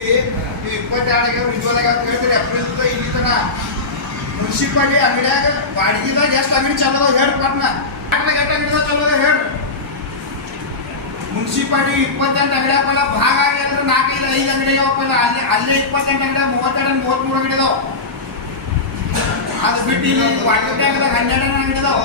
ಇಪ್ಪತ್ತೆರಡಾಗ ಇದ್ರೊಳಗ ಕೇಳಿದ್ರಿ ಏಪ್ರಿಲ್ ಇಲ್ಲಿ ತನ ಅಂಗಡಿಯಾಗ ಬಾಡಿಗೆದಾಗ ಎಷ್ಟು ಅಂಗಡಿ ಚಲೋ ಹೇಳಿ ಪಟ್ನ ಪಾಟ್ನಾಗ ಎಷ್ಟು ಅಂಗಡಿದಾಗ ಚಲೋ ಹೇಳಿ ಮುನ್ಸಿಪಾಲಿ ಇಪ್ಪತ್ತೆಂಟು ಅಂಗಡಿಯಾಗ ಪೈಲ ಭಾಗ ಆಗಿ ಅಂದ್ರೆ ನಾಲ್ಕೈದು ಐದು ಅಂಗಡಿ ಅದಾವ ಪೈಲ ಅಲ್ಲಿ ಅಲ್ಲೇ ಇಪ್ಪತ್ತೆಂಟು ಅಂಗಡಿ ಮೂವತ್ತೆರಡು ಮೂವತ್ತ್ಮೂರು ಅಂಗಡಿ ಅದಾವ ಅದು ಬಿಟ್ಟು ಇಲ್ಲಿ ವಾಟರ್ಟ್ಯಾಂಕ್ದಾಗ ಹನ್ನೆರಡು ಅಂಗಡಿ ಅದಾವ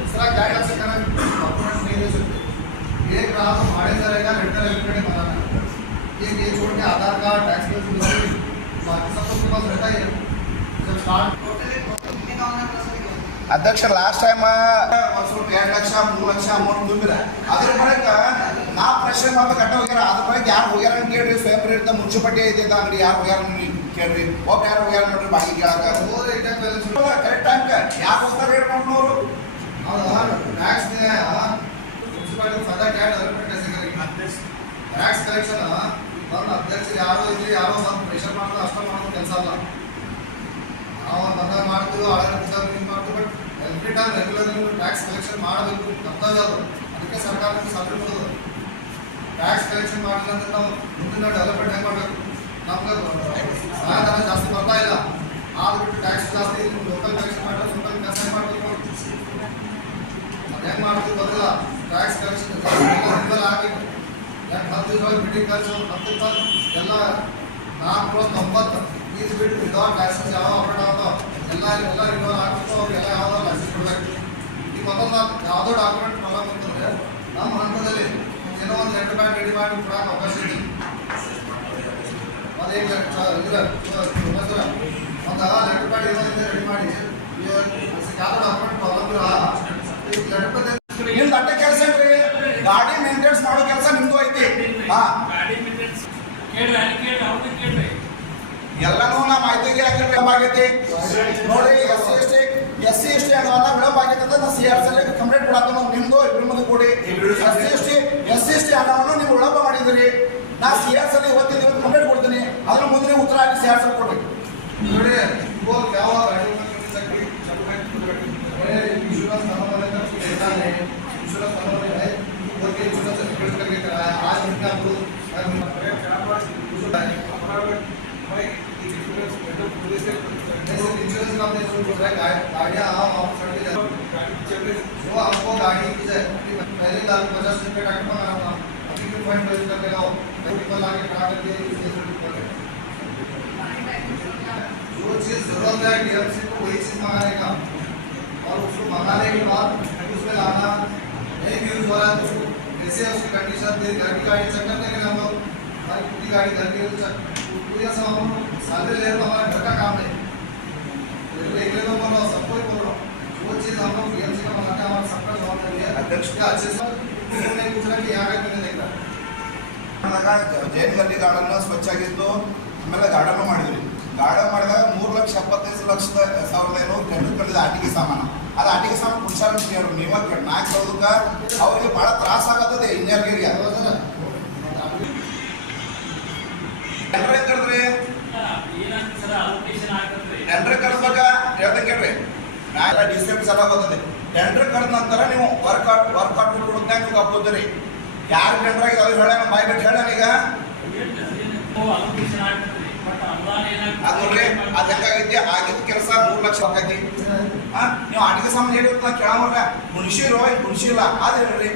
दूसरा क्या कर सकते हैं डॉक्यूमेंट्स नहीं दे सकते एक रहा तो भाड़े का रहेगा रेंटल एलिमेंट बनाना है एक ये छोड़ के आधार कार्ड टैक्स बिल बाकी सब तो उसके पास रहता ही है जब स्टार्ट ಅಧ್ಯಕ್ಷ ಲಾಸ್ಟ್ ಟೈಮ್ ಸ್ವಲ್ಪ ಎರಡು ಲಕ್ಷ ಮೂರು ಲಕ್ಷ ಅಮೌಂಟ್ ತುಂಬಿರ ಅದ್ರ ಬಳಿಕ ಅಕ್ಷರ ಮಾತ್ರ ಕಟ್ಟ ಹೋಗ್ಯಾರ, ಅದ್ರ ಬಗ್ಗೆ ಯಾರು ಹೋಗ್ಯಾರ ಅಂತ ಕೇಳ್ರಿ ಸ್ವಯಂ ಪ್ರೇರಿತ ಮುನ್ಸಿಪಾಲ್ಟಿ ಐತೆ ಅಂಗಡಿ ಯಾರು ಹೋಗ್ಯಾರ ಕೇಳ್ರಿ. ಒಬ್ಬ ಯಾರು ಹೋಗ್ಯಾರ ನೋಡ್ರಿ ಬಾಗಿ ಕರೆಕ್ಟ್ ಅಂಕ ಯಾರು ಹೋಗ್ತಾರ ರೇಟ್ ಮಾಡ್ನೋರು ಟ್ಯಾಕ್ಸ್ ಮುನ್ಸಿಪಾಲ್ಟಿ ಸದಾ ಟ್ಯಾಕ್ಸ್ ಕಲೆಕ್ಷನ್ ಇಲ್ಲಿ ಪ್ರೆಷರ್ ಅಷ್ಟ ಮಾಡೋ ಕೆಲಸ ಅಲ್ಲ. ಮಾಡ್ತೀವಿ ಮಾಡ್ತೀವಿ ಬಟ್ ರೆಗ್ಯುಲರ್ ಟ್ಯಾಕ್ಸ್ ಕಲೆಕ್ಷನ್ ಮಾಡಬೇಕು ಅದಕ್ಕೆ ಸರ್ಕಾರಕ್ಕೆ ಟ್ಯಾಕ್ಸ್ ಕಲೆಕ್ಷನ್ ಮಾಡಿಲ್ಲ ಅಂದ್ರೆ ನಾವು ಮುಂದಿನ ಡೆವಲಪ್ಮೆಂಟ್ ಹೆಂಗೆ ಮಾಡಬೇಕು? ನಮ್ಗೆ ಸಹಾಯಧನ ಜಾಸ್ತಿ ಬರ್ತಾ ಇಲ್ಲ. ಆದ್ರೂ ಬಿಟ್ಟು ಟ್ಯಾಕ್ಸ್ ಜಾಸ್ತಿ ಲೋಕಲ್ ಕಲೆಕ್ಷನ್ ಮಾಡಿದ್ರೆ ಲೋಕಲ್ ಕೆಲಸ ಮಾಡ್ಬೇಕು. ಮಾಡಬೇಕು ಅದೇನು ಮಾಡ್ತೀವಿ ಬರಲ್ಲ ಟ್ಯಾಕ್ಸ್ ಕಲೆಕ್ಷನ್ ರಿನಿವಲ್ ಆಗಬೇಕು ಯಾಕೆ ಹತ್ತು ದಿವಸ ಮೀಟಿಂಗ್ ಖರ್ಚು ಹತ್ತು ಎಲ್ಲ ನಾಲ್ಕು ಪ್ಲಸ್ ತೊಂಬತ್ತು ಈಸ್ ಬಿಟ್ಟು ವಿದೌಟ್ ಲೈಸೆನ್ಸ್ ಯಾವ ಅಪ್ಡೇಟ್ ಆಗೋ ಎಲ್ಲ ಎಲ್ಲ ರಿನ್ಯೂವಲ್ ಆಗ್ತೋ ಅವ್ರಿಗೆಲ್ಲ ಯಾವ್ದಾರು ಲೈಸೆನ್ಸ್ ಕೊಡಬೇಕು. ಈಗ ಮತ್ತೊಂದು ಯಾವುದೋ ಡಾಕ್ಯುಮೆಂಟ್ ಪ್ರಾಬ್ಲಮ್ ಅಂತಂದ್ರೆ, ನಮ್ಮ ಹಂತದಲ್ಲಿ ಏನೋ ಒಂದು ಲೆಟರ್ ಬ್ಯಾಗ್ ರೆಡಿ ಮಾಡಿ ಕೊಡೋಕೆ ಅವಕಾಶ ಇದೆ. ಒಂದು ಲೆಟರ್ ಪ್ಯಾಡ್ ಏನೋ ರೆಡಿ ಮಾಡಿ. ಯಾವ ಡಾಕ್ಯುಮೆಂಟ್ ಪ್ರಾಬ್ಲಮ್ ಇಲ್ಲ ಈಗ ಲೆಟರ್ ಪ್ಯಾಡ್ ನಿಮ್ದು ಅಡ್ಡ ಕೆಲಸ ಏನ್ರಿ ಗಾಡಿ ಮೇಂಟೆನ್ಸ್ ಮಾಡೋ ಕೆಲಸ ನಿಮ್ದು ಐತಿ. ಹಾ. ಗಾಡಿ ಮೇಂಟೆನೆನ್ಸ್ ಕೇಳ್ರಿ ಅಲ್ಲಿ ಕೇಳ್ರಿ ಅವ್ರಿಗೆ ಕೇಳ್ರಿ. ಎಲ್ಲನೂ ನಾ ಮಾಹಿತಿಗೆ ಹಾಕಿದ್ರೆ ನೋಡಿ ಆಗೈತಿ. ನೋಡಿ ಎಸ್ ಸಿ ಎಸ್ ಟಿ ನಾ ಸಿ ಆರ್ ಸಲ್ಲಿ ಇವತ್ತಿನ ಇವತ್ತು ಕಂಪ್ಲೇಂಟ್ ಕೊಡ್ತೀನಿ ಅದ್ರ ಮುಂದಿನ ಉತ್ತರ ಆಗಿ ಸಿ ಆರ್ ಸಲ್ ಕೊಡ್ಬೇಕು ನೋಡಿ वो क्या हुआ गाड़ी में किसी से कोई अरे इंश्योरेंस नंबर है तो देता है इंश्योरेंस नंबर है वो के इंश्योरेंस सर्टिफिकेट करके कराया आज उनका आपको इंश्योरेंस का आपने जो बोल रहा है गाड़ियाँ आप आप सड़क पे वो आपको गाड़ी की है पहले लाख पचास रुपये डॉक्टर मंगाना था अभी भी पॉइंट वैल्यू करके लाओ पेपर ला खड़ा करके जो चीज़ ज़रूरत है डीएमसी को वही चीज़ मंगाने का। और उसको मंगाने के बाद उसमें लाना नहीं भी यूज़ हो रहा है तो उसको कैसे उसकी कंडीशन दे घर की गाड़ी चेक करने के लिए हम लोग हमारी पूरी गाड़ी घर की चेक पूरी सब हम सारे ले तो हमारा घर का काम है। एक ले तो बोल रहा हूँ सबको ही बोल रहा हूँ। वो चीज़ हम लोग डीएमसी का मंगाते हैं हमारा सबका जवाबदारी है। अच्छे से उन्होंने पूछ रहा कि यहाँ का मैंने देखा ಜೈನ್ ಗಲ್ಲಿ ಗಾರ್ಡನ್ ಸ್ವಚ್ಛ ಆಗಿತ್ತು ಆಮೇಲೆ ಗಾರ್ಡನ್ ಮಾಡಿದ್ರಿ ಗಾರ್ಡನ್ ಮಾಡಿದಾಗ ಮೂರು ಲಕ್ಷ ಎಪ್ಪತ್ತೈದು ಲಕ್ಷದ ಸಾವಿರದ ಐನೂರು ಟೆಂಡರ್ ಕಳೆದ ಆಟಿಕೆ ಸಾಮಾನು. ಅದು ಆಟಿಕೆ ಸಾಮಾನು ಪುರುಷಾರ ನೀವ ನಾಲ್ಕು ಕೇಳೋದಕ್ಕೆ ಅವ್ರಿಗೆ ಭಾಳ ತ್ರಾಸ ಆಗತ್ತದೆ ಇಂಜಿನಿಯರ್ಗಳಿಗೆ ಟೆಂಡರ್ ಟೆಂಡರ್ ಕರೆದಾಗ ಕೇಳ್ರಿ. ಬರ್ತದೆ ಕರೆದ ನಂತರ ನೀವು ವರ್ಕ್ ವರ್ಕ್ ಔಟ್ ಕೊಡುತ್ತೆ ನೀವು ಅಪ್ಪೋದ್ರಿ ಯಾರು ಟೆಂಡರ್ ಆಗಿದೆ ಅದು ಹೇಳ ಬಾಯ್ ಬಿಟ್ಟು ಹೇಳ ಈಗ. ಅಲೋಕೇಶನ್ ಆಗ್ತದ್ರಿ ಬಟ್ ಅದು ನೋಡ್ರಿ ಅದು ಹೆಂಗಾಗೈತಿ? ಆಗಿದ್ದ ಕೆಲಸ ಮೂರು ಲಕ್ಷ ಆಗೈತಿ ನೀವು ಆಟಿಕೆ ಸಾಮಾನು ಹೇಳಿರ್ತ ಕೇಳೋರ್ಗ ಮುನ್ಶಿರು ಮುನ್ಶಿ ಇಲ್ಲ ಆದ್ರೆ ಹೇಳ್ರಿ